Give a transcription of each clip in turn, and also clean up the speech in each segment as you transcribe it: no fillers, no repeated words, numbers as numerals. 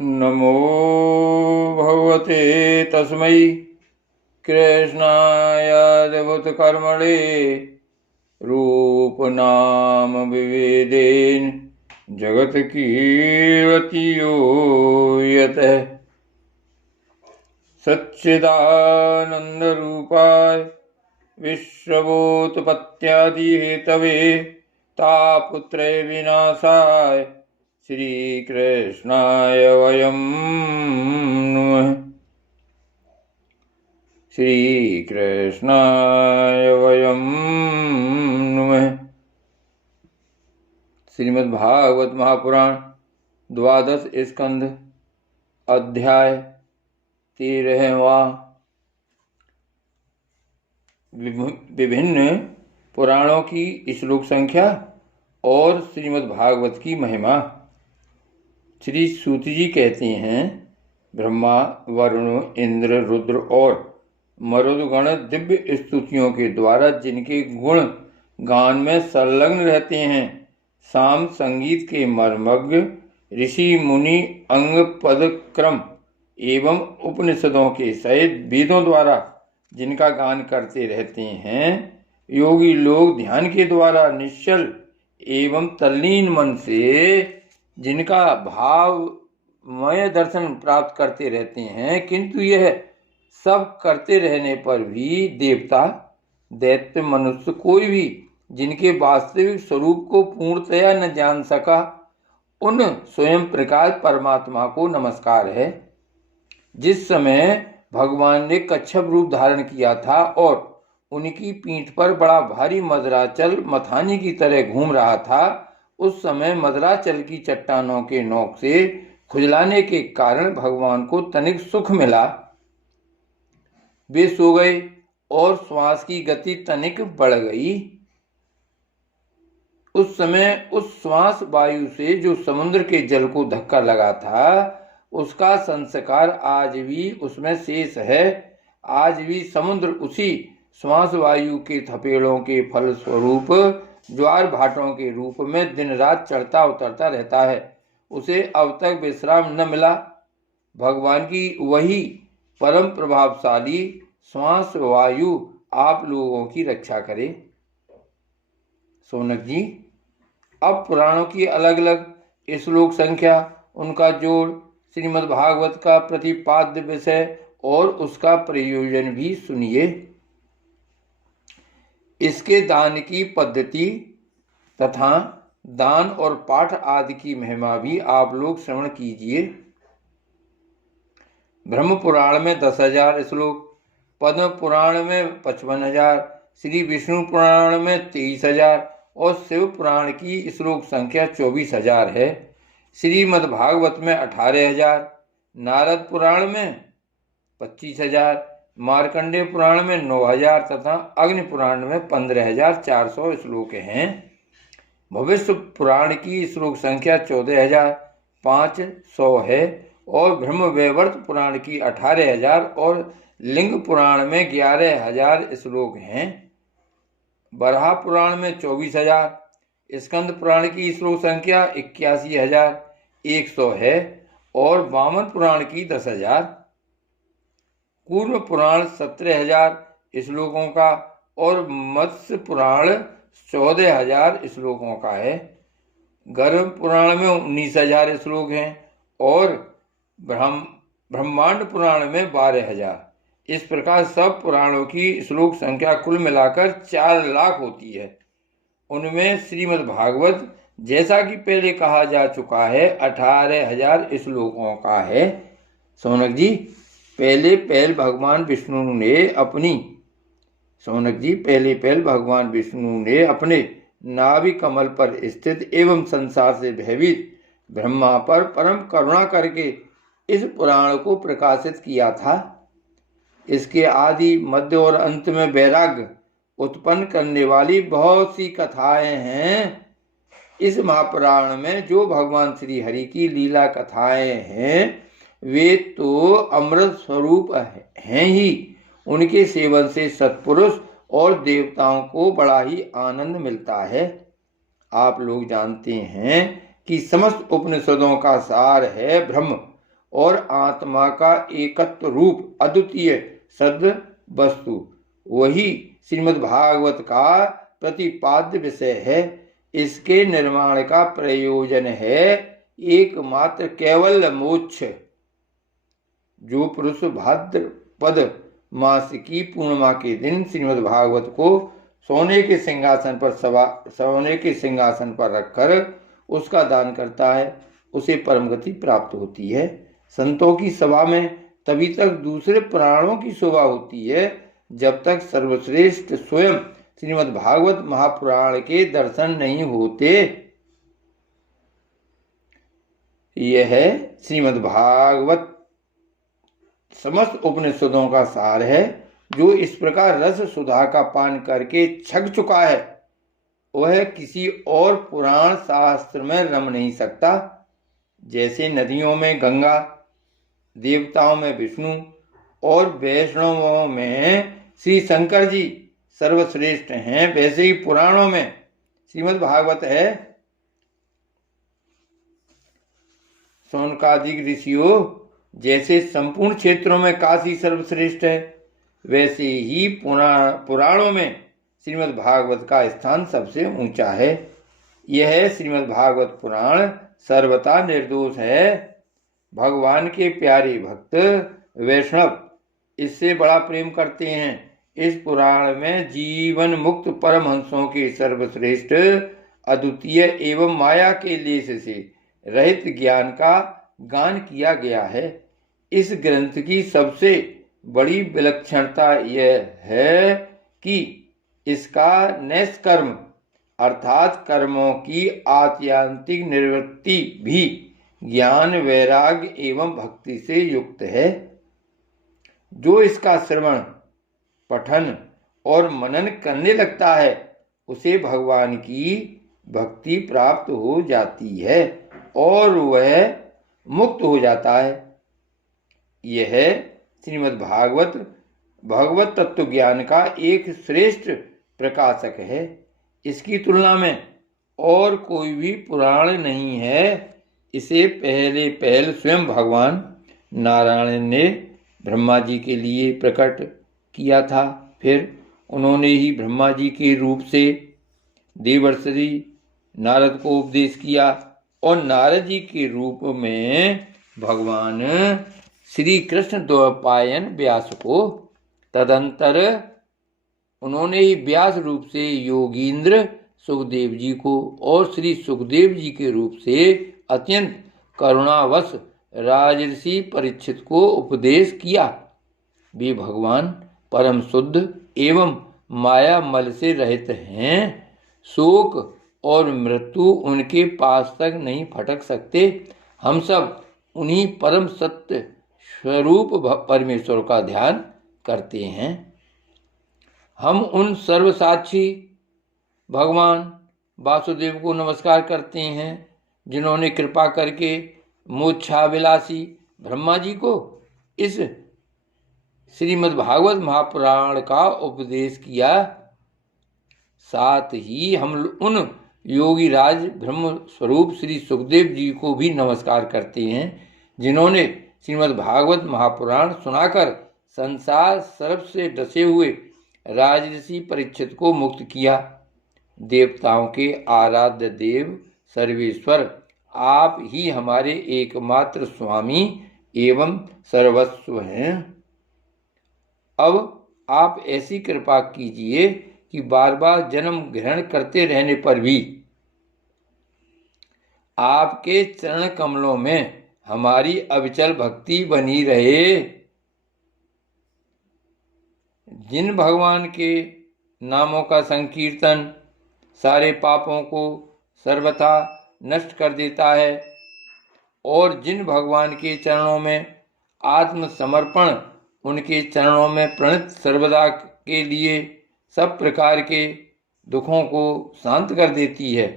नमो भगवते तस्मै कृष्णायाद्भुतकर्मणे रूपनाम विवेदेन जगत कीर्तियो यतः सच्चिदानन्दरूपाय विश्वोत्पत्त्यादिहेतवे तापत्रय विनाशाय श्रीकृष्णाय वयं नुमः। श्रीकृष्णाय वयं नुमः। श्रीमद्भागवत महापुराण द्वादश स्कंध अध्याय 13वां। विभिन्न पुराणों की श्लोक संख्या और श्रीमद्भागवत की महिमा। श्री सूत जी कहते हैं, ब्रह्मा, वरुण, इंद्र, रुद्र और मरुदगण दिव्य स्तुतियों के द्वारा जिनके गुण गान में संलग्न रहते हैं, साम संगीत के मर्मज्ञ ऋषि मुनि अंग पद क्रम एवं उपनिषदों के सहित वेदों द्वारा जिनका गान करते रहते हैं, योगी लोग ध्यान के द्वारा निश्चल एवं तल्लीन मन से जिनका भावमय दर्शन प्राप्त करते रहते हैं, किंतु यह सब करते रहने पर भी देवता, दैत्य, मनुष्य कोई भी जिनके वास्तविक स्वरूप को पूर्णतया न जान सका, उन स्वयं प्रकाश परमात्मा को नमस्कार है। जिस समय भगवान ने कच्छप रूप धारण किया था और उनकी पीठ पर बड़ा भारी मदराचल मथानी की तरह घूम रहा था, उस समय मदराचल की चट्टानों के नोक से खुजलाने के कारण भगवान को तनिक सुख मिला। वे सो गए और श्वास की गति तनिक बढ़ गई। उस समय उस श्वास वायु से जो समुद्र के जल को धक्का लगा था, उसका संस्कार आज भी उसमें शेष है। आज भी समुद्र उसी श्वास वायु के थपेड़ों के फल स्वरूप ज्वार भाटों के रूप में दिन रात चढ़ता उतरता रहता है। उसे अब तक विश्राम न मिला। भगवान की वही परम प्रभावशाली श्वास वायु आप लोगों की रक्षा करे। सोनक जी, अब पुराणों की अलग अलग श्लोक संख्या, उनका जोड़, श्रीमद्भागवत का प्रतिपाद्य विषय और उसका प्रयोजन भी सुनिए। इसके दान की पद्धति तथा दान और पाठ आदि की महिमा भी आप लोग श्रवण कीजिए। ब्रह्म पुराण में 10,000 श्लोक, पद्म पुराण में 55,000, श्री विष्णु पुराण में 23,000 और शिव पुराण की श्लोक संख्या 24,000 है। श्रीमद्भागवत में 18,000, नारद पुराण में 25,000, मार्कंडेय पुराण में 9,000 तथा अग्नि पुराण में 15,400 श्लोक हैं। भविष्य पुराण की श्लोक संख्या 14,500 है और ब्रह्मवैवर्त पुराण की 18,000 और लिंग पुराण में 11,000 श्लोक हैं। बराह पुराण में 24,000, स्कंद पुराण की श्लोक संख्या 81,100 है और वामन पुराण की 10,000। कूर्म पुराण 17,000 श्लोकों का और मत्स्य पुराण 14,000 श्लोकों का है। गर्भ पुराण में 19,000 श्लोक हैं और ब्रह्मांड पुराण में 12,000। इस प्रकार सब पुराणों की श्लोक संख्या कुल मिलाकर 4 लाख होती है। उनमें श्रीमद्भागवत, जैसा कि पहले कहा जा चुका है, 18,000 श्लोकों का है। सोनक जी, पहले भगवान विष्णु ने अपने नाभि कमल पर स्थित एवं संसार से भयभीत ब्रह्मा पर परम करुणा करके इस पुराण को प्रकाशित किया था। इसके आदि, मध्य और अंत में वैराग्य उत्पन्न करने वाली बहुत सी कथाएं हैं। इस महापुराण में जो भगवान श्री हरि की लीला कथाएं हैं, वे तो अमृत स्वरूप हैं ही। उनके सेवन से सत्पुरुष और देवताओं को बड़ा ही आनंद मिलता है। आप लोग जानते हैं कि समस्त उपनिषदों का सार है ब्रह्म और आत्मा का एकत्व रूप अद्वितीय सद वस्तु वही श्रीमद् भागवत का प्रतिपाद्य विषय है। इसके निर्माण का प्रयोजन है एकमात्र केवल मोक्ष। जो पुरुष भाद्रपद मास की पूर्णिमा के दिन श्रीमद् भागवत को सोने के सिंहासन पर रखकर उसका दान करता है उसे परम गति प्राप्त होती है। संतों की सभा में तभी तक दूसरे पुराणों की शोभा होती है जब तक सर्वश्रेष्ठ स्वयं श्रीमद् भागवत महापुराण के दर्शन नहीं होते। यह श्रीमद् भागवत समस्त उपनिषदों का सार है। जो इस प्रकार रस सुधा का पान करके छक चुका है वह किसी और पुराण शास्त्र में रम नहीं सकता। जैसे नदियों में गंगा, देवताओं में विष्णु और वैष्णवों में श्री शंकर जी सर्वश्रेष्ठ हैं, वैसे ही पुराणों में श्रीमद् भागवत है। शौनकादिक ऋषियों जैसे संपूर्ण क्षेत्रों में काशी सर्वश्रेष्ठ है, वैसे ही पुराणों में श्रीमद् भागवत का स्थान सबसे ऊंचा है। यह श्रीमद् भागवत पुराण सर्वथा निर्दोष है। भगवान के प्यारे भक्त वैष्णव इससे बड़ा प्रेम करते हैं। इस पुराण में जीवन मुक्त परमहंसों के सर्वश्रेष्ठ अद्वितीय एवं माया के लेस से रहित ज्ञान का गान किया गया है। इस ग्रंथ की सबसे बड़ी विलक्षणता यह है कि इसका नैष्कर्म अर्थात कर्मों की आत्यांतिक निवृत्ति भी ज्ञान, वैराग्य एवं भक्ति से युक्त है। जो इसका श्रवण, पठन और मनन करने लगता है उसे भगवान की भक्ति प्राप्त हो जाती है और वह मुक्त हो जाता है। यह श्रीमद् भागवत भगवत तत्व ज्ञान का एक श्रेष्ठ प्रकाशक है। इसकी तुलना में और कोई भी पुराण नहीं है। इसे पहले स्वयं भगवान नारायण ने ब्रह्मा जी के लिए प्रकट किया था। फिर उन्होंने ही ब्रह्मा जी के रूप से देवर्षि नारद को उपदेश किया और नारद जी के रूप में भगवान श्री कृष्ण द्वैपायन व्यास को, तदंतर उन्होंने ही व्यास रूप से योगींद्र सुखदेव जी को और श्री सुखदेव जी के रूप से अत्यंत करुणावश राजर्षि परीक्षित को उपदेश किया। वे भगवान परम शुद्ध एवं माया मल से रहित हैं। शोक और मृत्यु उनके पास तक नहीं फटक सकते। हम सब उन्हीं परम सत्य स्वरूप परमेश्वर का ध्यान करते हैं। हम उन सर्वसाक्षी भगवान वासुदेव को नमस्कार करते हैं जिन्होंने कृपा करके मोक्षाभिलाषी ब्रह्मा जी को इस श्रीमद् भागवत महापुराण का उपदेश किया। साथ ही हम उन योगी राज ब्रह्म स्वरूप श्री सुखदेव जी को भी नमस्कार करते हैं जिन्होंने श्रीमद् भागवत महापुराण सुनाकर संसार सर्प से डसे हुए राजर्षि परीक्षित को मुक्त किया। देवताओं के आराध्य देव सर्वेश्वर, आप ही हमारे एकमात्र स्वामी एवं सर्वस्व हैं। अब आप ऐसी कृपा कीजिए कि बार बार जन्म ग्रहण करते रहने पर भी आपके चरण कमलों में हमारी अविचल भक्ति बनी रहे। जिन भगवान के नामों का संकीर्तन सारे पापों को सर्वथा नष्ट कर देता है और जिन भगवान के चरणों में आत्मसमर्पण उनके चरणों में प्रणित सर्वदा के लिए सब प्रकार के दुखों को शांत कर देती है,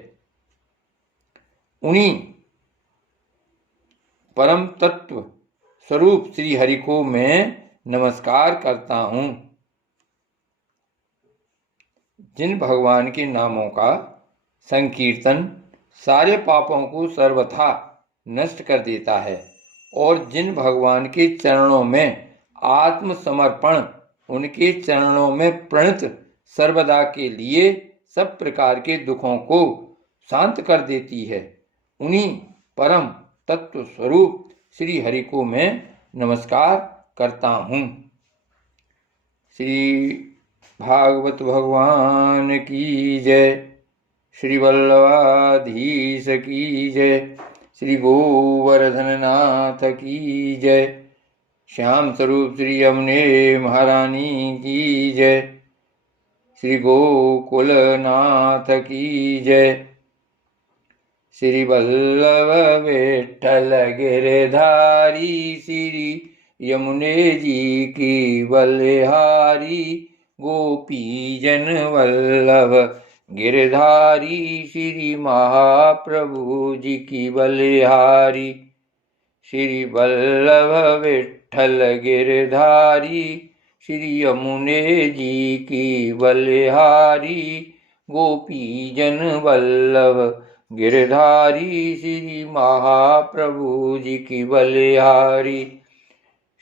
उन्हीं परम तत्व स्वरूप श्री हरि को मैं नमस्कार करता हूँ। जिन भगवान के नामों का संकीर्तन सारे पापों को सर्वथा नष्ट कर देता है और जिन भगवान के चरणों में आत्मसमर्पण, उनके चरणों में प्रणत सर्वदा के लिए सब प्रकार के दुखों को शांत कर देती है, उन्हीं परम तत्व स्वरूप श्री हरि को मैं नमस्कार करता हूँ। श्री भागवत भगवान की जय। श्री वल्लभाधीश की जय। श्री गोवर्धन नाथ की जय। श्याम स्वरूप श्री यमुने महारानी की जय। श्री गोकुलनाथ की जय। श्री वल्लभ विठ्ठल गिरधारी श्री यमुने जी की बलिहारी। गोपी जन वल्लभ गिरधारी श्री महाप्रभु जी की बलिहारी। श्री वल्लभ विठ्ठल गिरधारी श्री यमुने जी की बलिहारी। गोपी जन वल्लभ गिरधारी श्री महाप्रभु जी की बलिहारी।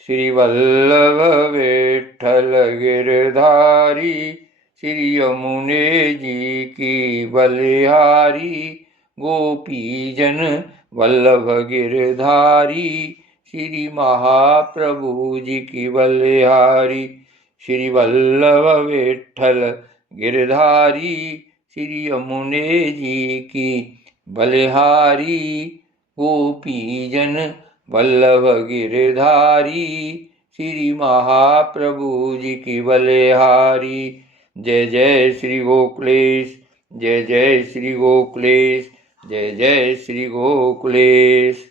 श्री वल्लभ विठ्ठल गिरधारी श्री यमुने जी की बलिहारी। गोपी जन वल्लभ गिरधारी श्री महाप्रभु जी की बलिहारी। श्री वल्लभ विठ्ठल गिरधारी श्री यमुने जी की बलिहारी। गोपी जन वल्लभ गिरधारी श्री महाप्रभु जी की बलिहारी। जय जय श्री गोकुलेश, जय जय श्री गोकुलेश, जय जय श्री गोकुलेश।